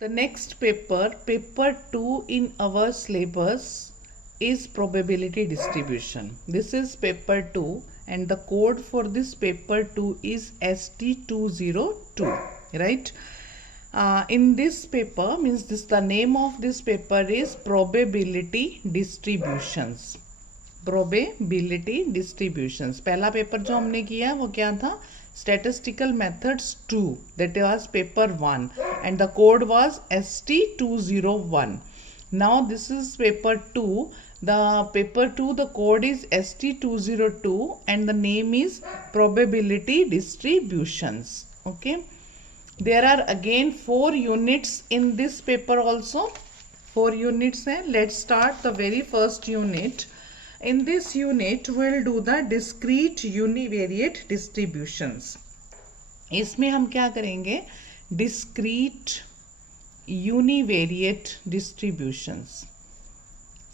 The next paper, paper 2 in our syllabus is probability distribution. This is paper 2 and the code for this paper 2 is ST202, right? In this paper, means this, the name of this paper is probability distributions. Probability distributions. पहला paper जो हमने किया वो क्या था? Statistical methods 2, that was paper 1 and the code was ST201. Now this is paper 2. The paper 2, the code is ST202 and the name is probability distributions. Okay. There are again 4 units in this paper also. 4 units hai. Let's start the very first unit. In this unit, we'll do the discrete univariate distributions. इसमें हम क्या करेंगे? Discrete univariate distributions.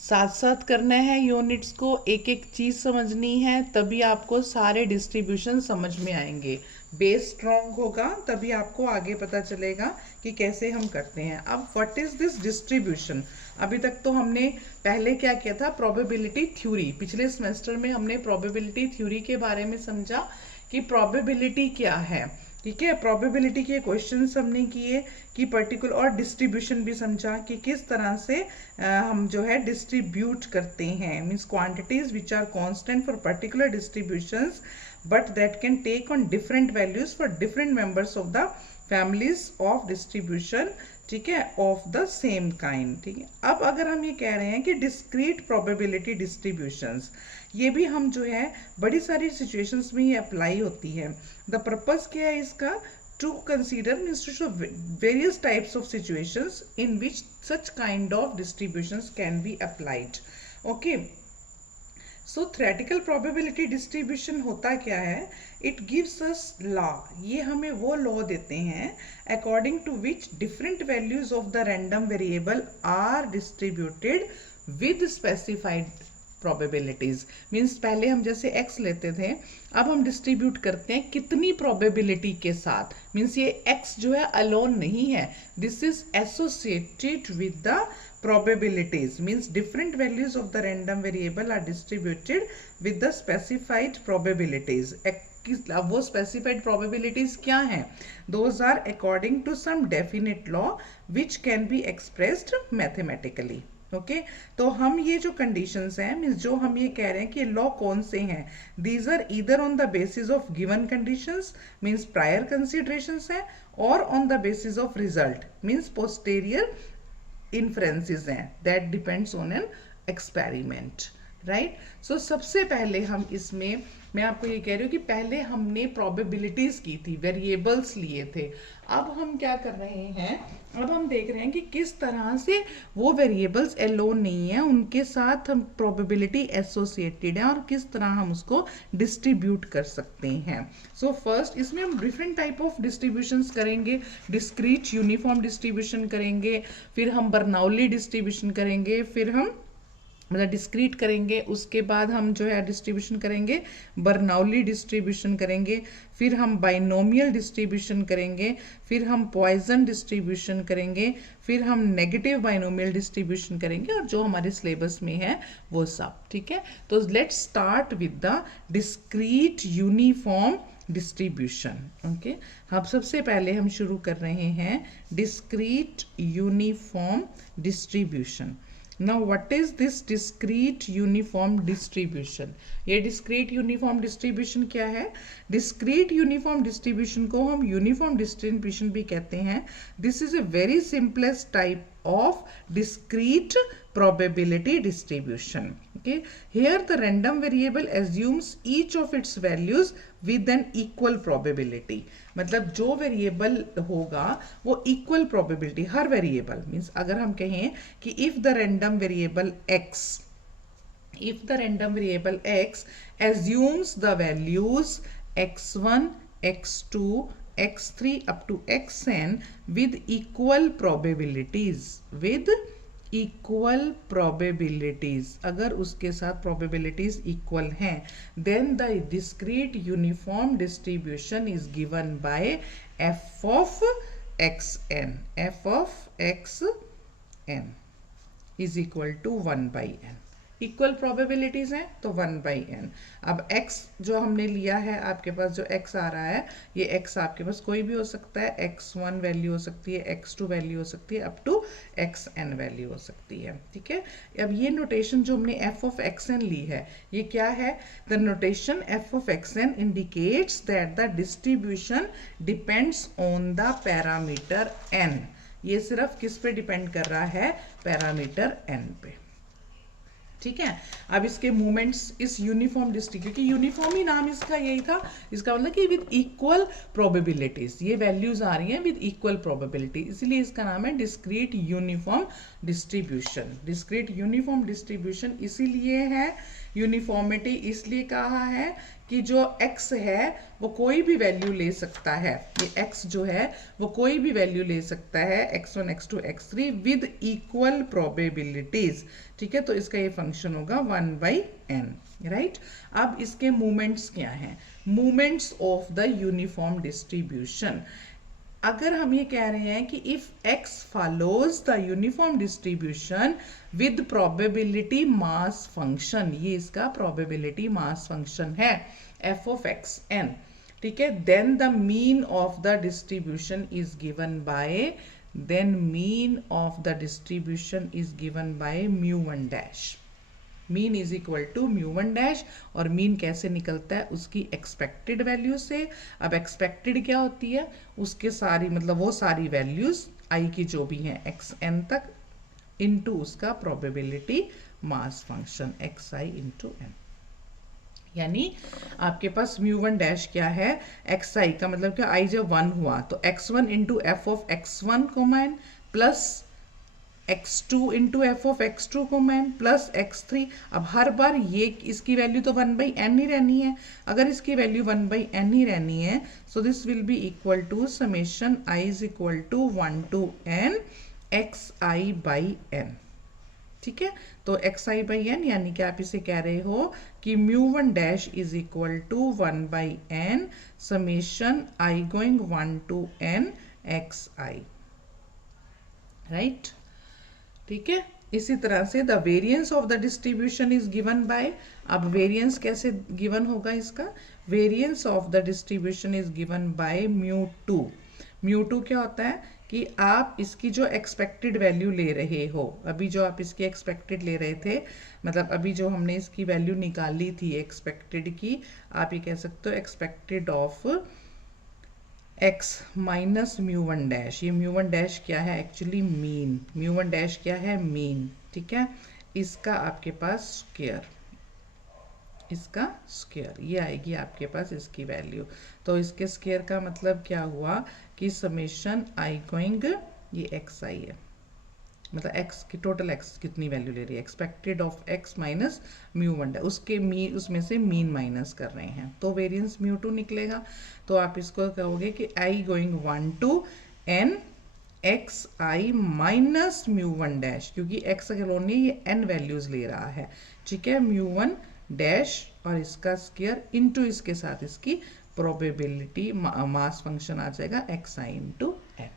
साथ साथ करना है units को, एक एक चीज समझनी है, तभी आपको सारे डिस्ट्रीब्यूशन समझ में आएंगे. बेस स्ट्रॉन्ग होगा तभी आपको आगे पता चलेगा कि कैसे हम करते हैं. अब व्हाट इज दिस डिस्ट्रीब्यूशन? अभी तक तो हमने पहले क्या किया था? Probability theory. पिछले सेमेस्टर में हमने प्रोबेबिलिटी थ्योरी के बारे में समझा कि प्रोबेबिलिटी क्या है. ठीक है, प्रोबेबिलिटी के क्वेश्चन हमने किए कि पर्टिकुलर, और डिस्ट्रीब्यूशन भी समझा कि किस तरह से हम जो है डिस्ट्रीब्यूट करते हैं. Means quantities which are constant for particular distributions but that can take on different values for different members of the families of distribution. ठीक है, ऑफ द सेम काइंड. ठीक है, अब अगर हम ये कह रहे हैं कि डिस्क्रीट प्रोबेबिलिटी डिस्ट्रीब्यूशंस, ये भी हम जो है बड़ी सारी सिचुएशंस में ये अप्लाई होती है. द पर्पस क्या है इसका? To consider means to show various types of situations in which such kind of distributions can be applied. Okay, so theoretical probability distribution होता क्या है? It gives us law. ये हमें वो लॉ देते हैं according to which different values of the random variable are distributed with specified probabilities. Means पहले हम जैसे x लेते थे, अब हम डिस्ट्रीब्यूट करते हैं कितनी प्रोबेबिलिटी के साथ. मीन्स ये x जो है अलोन नहीं है, this is associated with the probabilities. Means different values of the random variable are distributed with the specified probabilities. अब वो specified probabilities क्या हैं? Those are according to some definite law which can be expressed mathematically. Okay, तो हम ये जो conditions हैं, means जो हम ये कह रहे हैं कि लॉ कौन से हैं, these are either on the basis of given conditions means prior considerations हैं, और on the basis of result means posterior inferences हैं. That depends on an experiment, right. So सबसे पहले हम इसमें, मैं आपको ये कह रही हूँ कि पहले हमने प्रोबेबिलिटीज की थी, वेरिएबल्स लिए थे. अब हम क्या कर रहे हैं? अब हम देख रहे हैं कि किस तरह से वो वेरिएबल्स एलोन नहीं है, उनके साथ हम प्रोबेबिलिटी एसोसिएटेड है, और किस तरह हम उसको डिस्ट्रीब्यूट कर सकते हैं. सो फर्स्ट इसमें हम डिफरेंट टाइप ऑफ डिस्ट्रीब्यूशंस करेंगे. डिस्क्रीट यूनिफॉर्म डिस्ट्रीब्यूशन करेंगे, फिर हम बर्नौली डिस्ट्रीब्यूशन करेंगे, फिर हम मतलब डिस्क्रीट करेंगे, उसके बाद हम जो है डिस्ट्रीब्यूशन करेंगे, बर्नौली डिस्ट्रीब्यूशन करेंगे, फिर हम बाइनोमियल डिस्ट्रीब्यूशन करेंगे, फिर हम पॉइजन डिस्ट्रीब्यूशन करेंगे, फिर हम नेगेटिव बाइनोमियल डिस्ट्रीब्यूशन करेंगे, और जो हमारे सिलेबस में है वो सब. ठीक है, तो let's start with the discrete uniform distribution. Okay, अब सबसे पहले हम शुरू कर रहे हैं discrete uniform distribution. Now what is this discrete uniform distribution? ये discrete uniform distribution क्या है? Discrete uniform distribution को हम uniform distribution भी कहते हैं. This is a very simplest type of discrete probability distribution. Okay, here the random variable assumes each of its values with an equal probability. मतलब जो variable होगा वो इक्वल प्रोबेबिलिटी, हर variable means अगर हम कहें कि if the random variable x assumes the values x1 x2 x3 up to xn with equal probabilities, अगर उसके साथ probabilities equal हैं, then the discrete uniform distribution is given by f of x n, f of x n is equal to 1/n। Equal probabilities हैं तो 1/n। अब x जो हमने लिया है, आपके पास जो x आ रहा है, ये x आपके पास कोई भी हो सकता है, x1 वैल्यू हो सकती है, x2 वैल्यू हो सकती है, अप टू xn वैल्यू हो सकती है, ठीक है। अब ये नोटेशन जो हमने f ऑफ xn ली है, ये क्या है? The notation f of xn indicates that the distribution depends on the parameter n। ये सिर्फ किस पे डिपेंड कर रहा है? पैरामीटर n पे, ठीक है। अब इसके मूवमेंट्स इस यूनिफॉर्म डिस्ट्रीब्यूशन, क्योंकि यूनिफॉर्म ही नाम इसका यही था, इसका मतलब कि विद इक्वल प्रोबेबिलिटीज, ये वैल्यूज आ रही हैं विद इक्वल प्रोबेबिलिटी, इसलिए इसका नाम है discrete uniform distribution. Discrete uniform distribution इसीलिए है, यूनिफॉर्मिटी इसलिए कहा है कि जो x है वो कोई भी वैल्यू ले सकता है, ये x जो है वो कोई भी वैल्यू ले सकता है, x1 x2 x3 with equal probabilities, ठीक है। तो इसका ये फंक्शन होगा 1/n, राइट। अब इसके मूवमेंट्स क्या हैं? Movements of the uniform distribution. अगर हम ये कह रहे हैं कि if x follows the uniform distribution with probability mass function, ये इसका प्रोबेबिलिटी मास फंक्शन है f ऑफ एक्स एन, ठीक है। Then the mean of the distribution is given by, then mean of the distribution is given by μ1 dash. Mean is equal to μ1 dash, और mean कैसे निकलता है? उसकी expected value से। अब एक्सपेक्टेड क्या होती है? उसके सारी मतलब वो सारी वैल्यूज आई की जो भी हैं xn तक, इनटू उसका probability mass function xi into n। यानी आपके पास μ1 डैश क्या है? xi का मतलब क्या? i जब 1 हुआ तो x1 into F of x1 n plus x2 into F of x2 n plus x3। अब हर बार ये इसकी वैल्यू तो 1/n ही रहनी है। अगर इसकी वैल्यू 1/n ही रहनी है, so this will be equal to summation i is equal to 1 to n xi/n, ठीक है। तो xi/n यानी कि आप इसे कह रहे हो कि μ1 dash is equal to 1/n summation i going 1 to n xi, right, ठीक है। इसी तरह से the variance of the distribution is given by, अब वेरिएंस कैसे गिवन होगा इसका? Variance of the distribution is given by μ2। μ2 क्या होता है कि आप इसकी जो एक्सपेक्टेड वैल्यू ले रहे हो, अभी जो आप इसकी एक्सपेक्टेड ले रहे थे, मतलब अभी जो हमने इसकी वैल्यू निकाली थी एक्सपेक्टेड की, आप ये कह सकते हो expected of x minus μ1 dash. ये μ1 डैश क्या है? Actually mean. μ1 डैश क्या है? मीन, ठीक है। इसका आपके पास स्क्वायर, इसका स्क्वायर, ये आएगी आपके पास इसकी वैल्यू। तो इसके स्क्वायर का मतलब क्या हुआ कि समेशन आई गोइंग, ये xi है, मतलब x की टोटल x कितनी वैल्यू ले रही है? एक्सपेक्टेड ऑफ x माइनस μ1, उसके उसमें से मीन माइनस कर रहे हैं, तो वेरिएंस μ2 निकलेगा। तो आप इसको कहोगे कि i going 1 to n xi minus μ1 dash, क्योंकि x अकेलोनी ये n वैल्यूज ले रहा है, ठीक है। μ1 डैश और इसका स्क्वायर इनटू इसके साथ इसकी प्रोबेबिलिटी मास फंक्शन आ जाएगा xi इंटू n,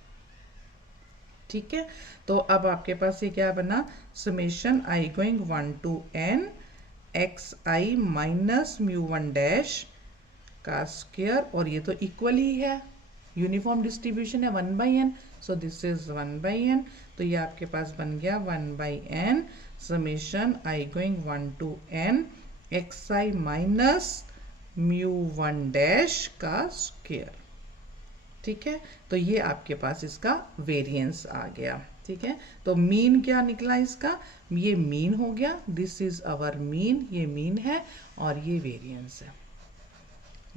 ठीक है। तो अब आपके पास ये क्या बना? Summation i going 1 to n xi minus μ1 dash का स्क्वायर, और ये तो इक्वल ही है, यूनिफॉर्म डिस्ट्रीब्यूशन है 1/n, so this is 1/n। तो ये आपके पास बन गया 1/n summation i going 1 to n xi minus μ1 dash का स्क्वायर, ठीक है। तो ये आपके पास इसका वेरिएंस आ गया, ठीक है। तो मीन क्या निकला इसका? ये मीन हो गया, दिस इज आवर मीन, ये मीन है, और ये वेरिएंस है,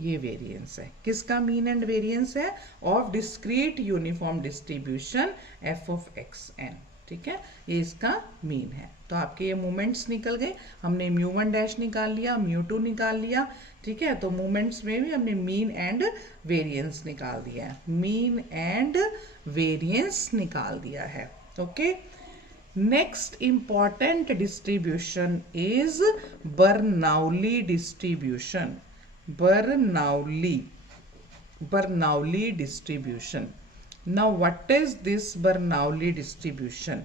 ये वेरिएंस है। किसका मीन एंड वेरिएंस है? Of discrete uniform distribution f of x n, ठीक है। ये इसका मीन है। तो आपके ये मोमेंट्स निकल गए, हमने μ1 डैश निकाल लिया, μ2 निकाल लिया, ठीक है। तो मोमेंट्स में भी हमने मीन एंड वेरिएंस निकाल दिया है, मीन एंड वेरिएंस निकाल दिया है, okay. Next important distribution is Bernoulli Now what is this Bernoulli distribution?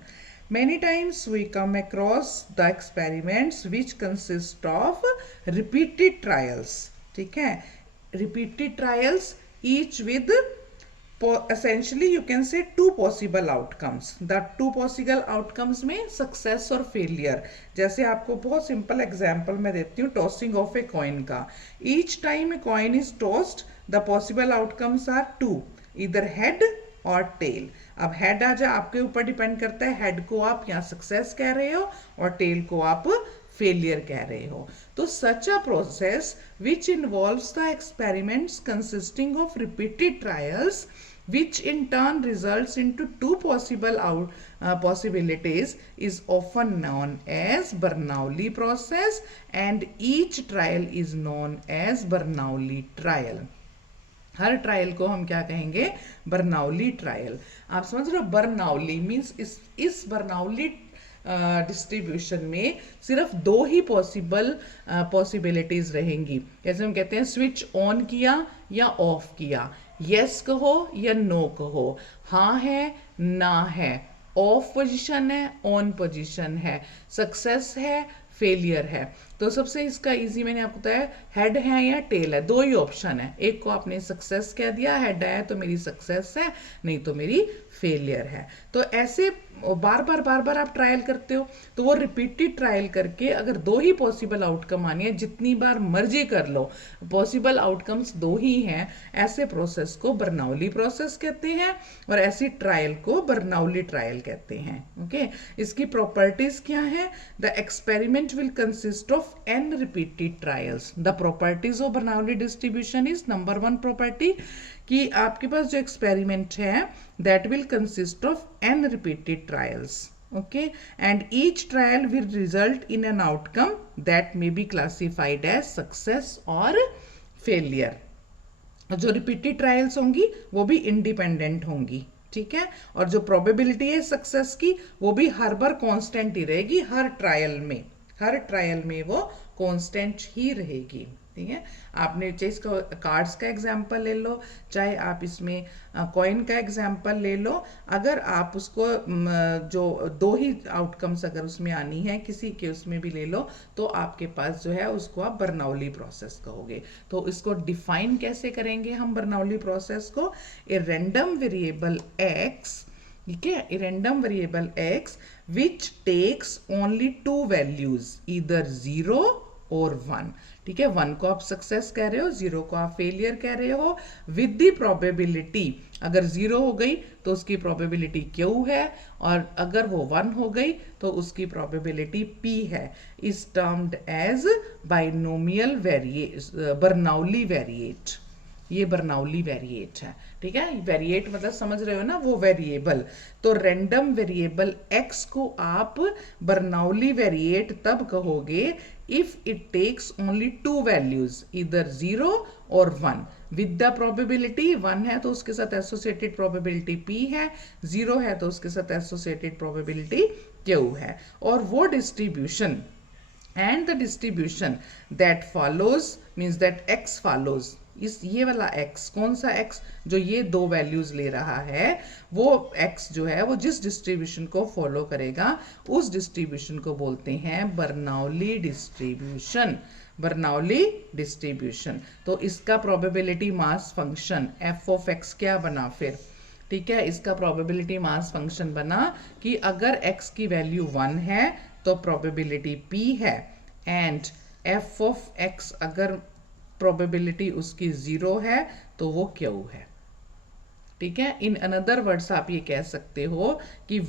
Many times we come across the experiments which consist of repeated trials. ठीक है, repeated trials each with essentially you can say two possible outcomes. The two possible outcomes में success और failure. जैसे आपको बहुत simple example मैं देती हूँ tossing of a coin का. Each time a coin is tossed, the possible outcomes are two, either head और टेल. अब हेड आ जा आपके ऊपर डिपेंड करता है, हेड को आप यहाँ सक्सेस कह रहे हो और टेल को आप फेलियर कह रहे हो. तो such a process which involves the experiments consisting of repeated trials which in turn results into two possibilities is often known as Bernoulli process, and each trial is known as Bernoulli trial. Her trial को हम क्या कहेंगे? Bernoulli trial. आप समझ रहे हो? Bernoulli means इस Bernoulli distribution में सिर्फ दो ही पॉसिबिलिटीज रहेंगी. जैसे हम कहते हैं स्विच ऑन किया या ऑफ किया, यस कहो या नो कहो, हाँ है ना है, ऑफ पोजीशन है ऑन पोजीशन है, सक्सेस है फेलियर है. तो सबसे इसका इजी मैंने आपको बताया, हेड है या टेल है, दो ही ऑप्शन है. एक को आपने सक्सेस कह दिया, हेड आया तो मेरी सक्सेस है, नहीं तो मेरी फेलियर है. तो ऐसे बार बार आप ट्रायल करते हो, तो वो रिपीटेड ट्रायल करके अगर दो ही पॉसिबल आउटकम आनी है, जितनी बार मर्जी कर लो, पॉसिबल आउटकम्स दो ही हैं, ऐसे प्रोसेस को बर्नौली प्रोसेस कहते हैं और ऐसी ट्रायल को बर्नौली ट्रायल कहते हैं. ओके, इसकी प्रॉपर्टीज क्या है? The experiment will consist of n repeated trials. The properties of Bernoulli distribution is number one property कि आपके पास जो एक्सपेरिमेंट है that will consist of n repeated trials. Okay, and each trial will result in an outcome that may be classified as success or failure. जो repeated trials होंगी वो भी independent होंगी. ठीक है, और जो प्रोबेबिलिटी है सक्सेस की वो भी हर बार कांस्टेंट ही रहेगी. हर ट्रायल में वो कांस्टेंट ही रहेगी. ठीक है, आपने चाहे इसका कार्ड्स का एग्जांपल ले लो, चाहे आप इसमें कॉइन का एग्जांपल ले लो, अगर आप उसको जो दो ही आउटकम्स अगर उसमें आनी है किसी के उसमें भी ले लो, तो आपके पास जो है उसको आप बर्नौली प्रोसेस कहोगे. तो इसको डिफाइन कैसे करेंगे हम बर्नौली प्रोसेस को? ए रैंडम वेरिएबल एक्स, ठीक है, a random variable x which takes only two values, either 0 और 1. ठीक है, 1 को आप सक्सेस कह रहे हो, 0 को आप फेलियर कह रहे हो, विद द प्रोबेबिलिटी. अगर 0 हो गई तो उसकी प्रोबेबिलिटी Q है, और अगर वो 1 हो गई तो उसकी प्रोबेबिलिटी P है. Is termed as binomial Bernoulli variate. ये बर्नौली वेरिएट है. ठीक है, वेरिएट मतलब समझ रहे हो ना, वो वेरिएबल. तो रैंडम वेरिएबल x को आप बर्नौली वेरिएट तब कहोगे if it takes only two values, either 0 और 1, विद द प्रोबेबिलिटी. 1 है तो उसके साथ एसोसिएटेड प्रोबेबिलिटी P है, 0 है तो उसके साथ एसोसिएटेड प्रोबेबिलिटी Q है. और वो distribution and the distribution that follows means that x follows, इस ये वाला x, कौन सा x? जो ये दो वैल्यूज ले रहा है, वो x जो है वो जिस डिस्ट्रीब्यूशन को फॉलो करेगा उस डिस्ट्रीब्यूशन को बोलते हैं बर्नौली डिस्ट्रीब्यूशन. Bernoulli distribution. तो इसका probability mass function f of x क्या बना फिर? ठीक है, इसका प्रोबेबिलिटी मास फंक्शन बना कि अगर x की वैल्यू 1 है तो प्रोबेबिलिटी P है, एंड f ऑफ x अगर प्रोबेबिलिटी उसकी 0 है तो वो Q है. ठीक है, इन अनदर वर्ड्स आप ये कह सकते हो कि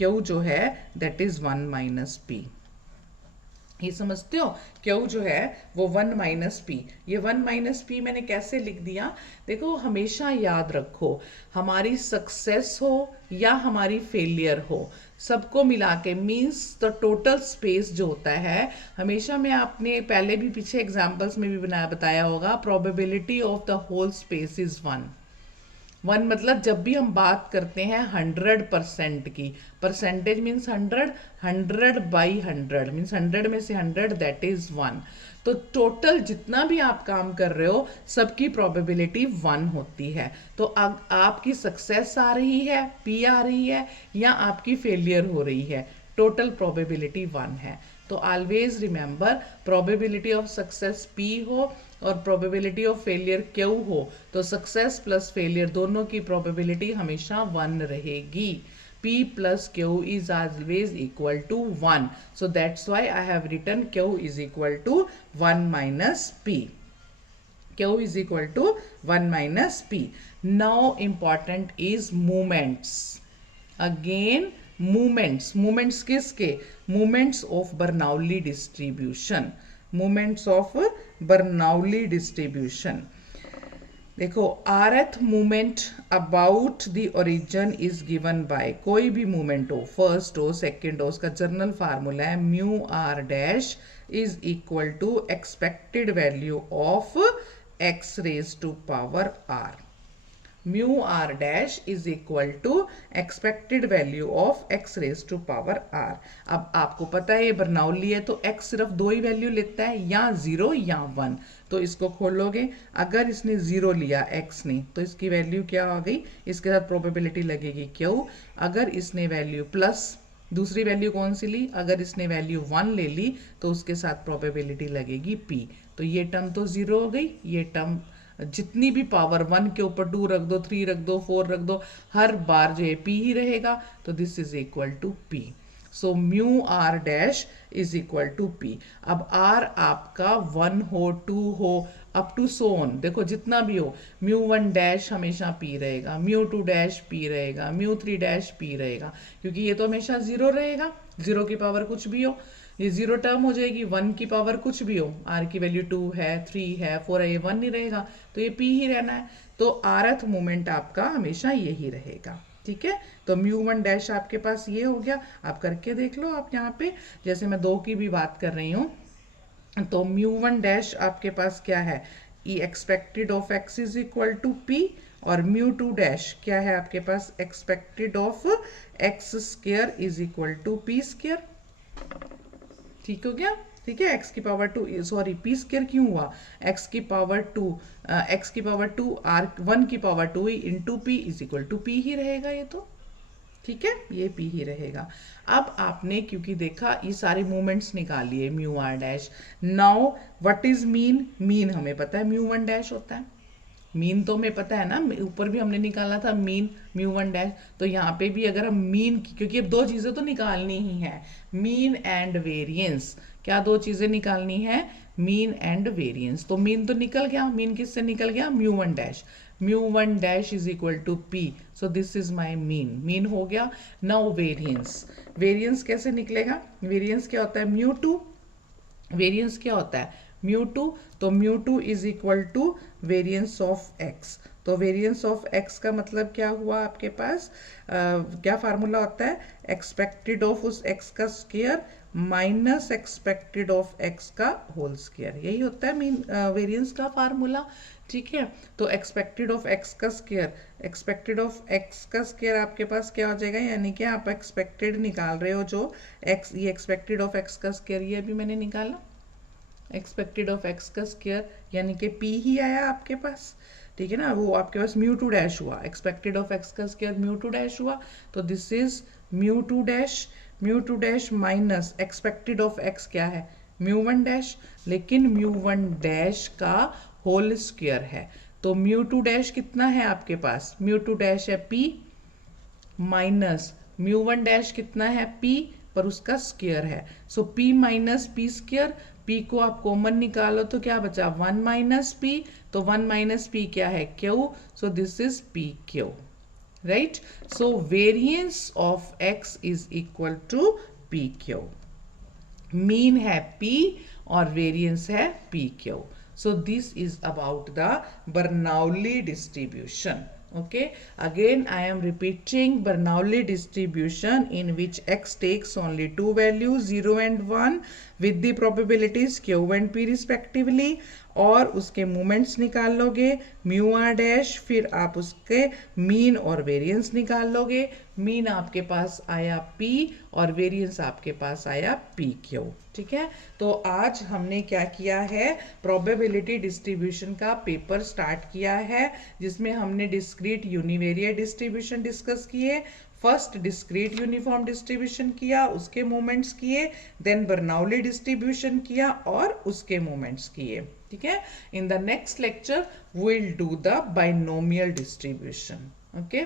Q जो है दैट इज 1 माइनस P. ये समझते हो? Q जो है वो 1 माइनस P. ये 1 माइनस P मैंने कैसे लिख दिया? देखो, हमेशा याद रखो, हमारी सक्सेस हो या हमारी फेलियर हो, सबको मिला के मीन्स द टोटल स्पेस जो होता है, हमेशा मैं आपने पहले भी पीछे एग्जाम्पल्स में भी बताया होगा, probability of the whole space is 1. मतलब जब भी हम बात करते हैं 100% की, परसेंटेज मीन्स 100 बाई 100 मीन्स 100 में से 100 दैट इज 1. तो टोटल जितना भी आप काम कर रहे हो सबकी प्रोबेबिलिटी 1 होती है। तो आपकी सक्सेस आ रही है, पी आ रही है, या आपकी फेलियर हो रही है, टोटल प्रोबेबिलिटी 1 है। तो always remember, probability of success P हो और प्रोबेबिलिटी ऑफ फेलियर क्यू हो, तो सक्सेस प्लस फेलियर दोनों की प्रोबेबिलिटी हमेशा 1 रहेगी। P plus Q is always equal to 1. So that's why I have written Q is equal to 1 minus P. Q is equal to 1 minus P. Now important is moments. Again moments. Moments किसके? Moments of Bernoulli distribution. Moments of Bernoulli distribution. देखो, rth movement about the origin is given by, कोई भी movement हो, first हो, second हो, उसका general formula है mu r dash is equal to expected value of x raise to power r. Mu r dash is equal to expected value of x raise to power r. अब आपको पता है ये Bernoulli है तो x सिर्फ दो ही वैल्यू लेता है, या 0 या 1। तो इसको खोलोगे, अगर इसने 0 लिया एक्स ने तो इसकी वैल्यू क्या हो गई, इसके साथ प्रोबेबिलिटी लगेगी क्यू। अगर इसने वैल्यू प्लस दूसरी वैल्यू कौन सी ली, अगर इसने वैल्यू 1 ले ली तो उसके साथ प्रोबेबिलिटी लगेगी पी। तो ये टर्म तो 0 हो गई, ये टर्म जितनी भी पावर 1 के ऊपर 2 रख दो, 3 रख दो, 4 रख दो, हर बार जो है पी ही रहेगा। तो this is equal to p. So mu r dash is equal to p. अब आर आपका 1 हो, 2 हो, अप टू सो ऑन, देखो जितना भी हो, म्यू 1 डैश हमेशा पी रहेगा, म्यू 2 डैश पी रहेगा, म्यू 3 डैश पी रहेगा, क्योंकि ये तो हमेशा 0 रहेगा, 0 की पावर कुछ भी हो, ये 0 टर्म हो जाएगी, 1 की पावर कुछ भी हो, आर की वैल्यू 2 है, 3 है, 4 है, ये 1 नहीं रहेगा, तो ये पी ही रहना है। तो आरथ मोमेंट आपका हमेशा यही रहेगा, ठीक है। तो म्यू 1 डैश आपके पास ये हो गया, आप करके देख लो। आप यहाँ पे जैसे मैं 2 की भी बात कर रही हूँ, तो म्यू 1 डैश आपके पास क्या है, E expected of x is equal to p, और म्यू 2 डैश क्या है आपके पास, expected of x square is equal to p square. ठीक हो गया, ठीक है। एक्स की पावर 2, सॉरी पी स्क्वायर क्यों हुआ, एक्स की पावर 2, एक्स की पावर 2 आर 1 की power 2 into p is equal to p ही रहेगा ये तो, ठीक है, ये पी ही रहेगा। अब आपने क्योंकि देखा ये सारे मूवमेंट्स निकाल लिए mu r dash. Now what is mean, mean हमें पता है म्यू 1 डैश होता है, मीन तो हमें पता है ना, ऊपर भी हमने निकाला था मीन म्यू 1 डैश। तो यहाँ पे भी अगर हम मीन, क्योंकि अब 2 चीज़ें तो निकालनी ही है, मीन एंड वेरिएंस। क्या 2 चीज़ें निकालनी है, मीन एंड वेरिएंस। तो मीन तो निकल गया, मीन किससे निकल गया, mu 1 dash. Mu 1 dash is equal to p, so this is my mean, mean हो गया। नाउ वेरिएंस, वेरिएंस कैसे निकलेगा, वेरिएंस क्या होता है, म्यू 2, वेरिएंस क्या होता है म्यू 2, तो mu 2 is equal to variance of x. तो वेरिएंस ऑफ एक्स का मतलब क्या हुआ आपके पास, क्या फार्मूला होता है, एक्सपेक्टेड ऑफ उस एक्स का square minus expected of x का होल स्क्वायर, यही होता है मीन वेरिएंस का फार्मूला, ठीक है। तो एक्सपेक्टेड ऑफ एक्स का स्क्वायर, एक्सपेक्टेड ऑफ एक्स का स्क्वायर आपके पास क्या हो जाएगा, यानी कि आप एक्सपेक्टेड निकाल रहे हो जो एक्स, ये एक्सपेक्टेड ऑफ एक्स का स्क्वायर ये भी मैंने निकाला, एक्सपेक्टेड ऑफ एक्स का स्क्वायर यानी कि पी ही आया आपके पास, ठीक है ना। वो आपके पास म्यू 2 डैश हुआ, एक्सपेक्टेड ऑफ एक्स का स्क्वायर म्यू 2 डैश हुआ, तो this is mu 2 dash, mu 2 dash minus expected of x क्या है, म्यू 1 डैश, लेकिन म्यू 1 डैश का होल स्क्वायर है। तो म्यू 2 डैश कितना है आपके पास, म्यू 2 डैश है पी माइनस म्यू 1 डैश कितना है पी, पर उसका स्क्वायर है, सो P minus P square, P को आप कॉमन निकालो तो क्या बचा 1 माइनस पी, तो 1 माइनस पी क्या है q, so this is p q, right. So variance of x is equal to p q, mean है पी और वेरिएंस है p q. So this is about the Bernoulli distribution. Okay, again I am repeating Bernoulli distribution in which x takes only 2 values 0 and 1 with the probabilities q and p respectively. और उसके moments निकाल लोगे mu r dash, फिर आप उसके mean और variance निकाल लोगे। मीन आपके पास आया P और वेरिएंस आपके पास आया PQ। ठीक है, तो आज हमने क्या किया है, प्रोबेबिलिटी डिस्ट्रीब्यूशन का पेपर स्टार्ट किया है, जिसमें हमने डिस्क्रीट यूनिवेरिएट डिस्ट्रीब्यूशन डिस्कस किए। फर्स्ट डिस्क्रीट यूनिफॉर्म डिस्ट्रीब्यूशन किया, उसके मोमेंट्स किए, देन बर्नौली डिस्ट्रीब्यूशन किया और उसके मोमेंट्स किए। ठीक है, in the next lecture will do the binomial distribution. Okay,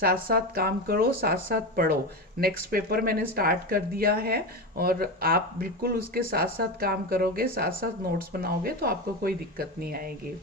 साथ साथ काम करो, साथ साथ पढ़ो। नेक्स्ट पेपर मैंने स्टार्ट कर दिया है और आप बिल्कुल उसके साथ साथ काम करोगे, साथ साथ नोट्स बनाओगे तो आपको कोई दिक्कत नहीं आएगी।